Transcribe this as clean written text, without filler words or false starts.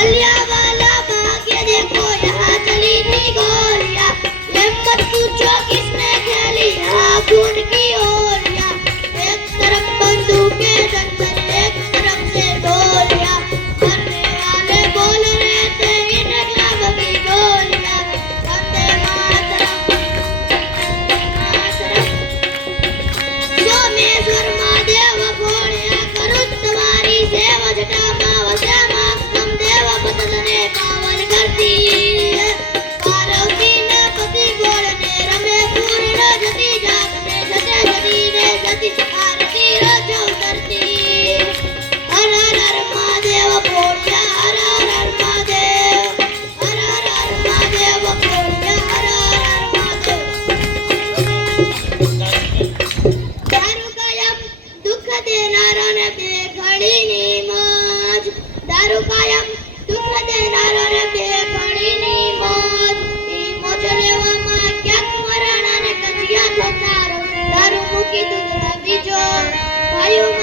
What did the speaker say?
जलिया वाला भाग्य देखो यहाँ चली थी गोलियां ये मत पूछो किसने खेली यहाँ खून की होलियां एक तरफ बंदूकें डंडे एक तरफ से गोलियां मरने वाले बोल रहे थे इनकलाब की गोलियां वंदे मातरम सोमेश्वर महादेव घोड़िया करूं तुम्हारी सेवा जटा मावसा मास्तम देव बदलने पावन करती है पार्वती ने पति घोड़ने रमे पूर्ण जति जागने जटे जति ने जति आरती रोज उतरती हर हर हर महादेव घोड़िया हर हर हर महादेव हर हर हर महादेव घोड़िया हर हर हर महादेव दारू कायम दुख देनारो ने बेघड़ी ની મોજ દારૂ કાયમ દુઃખ દેનારો ને બેઘડી ની મોજ ઈ મોજ લેવામાં ક્યાંક મરણ અને કજિયા થતા દારૂ મૂકી દૂધ બીજો ભાઈઓ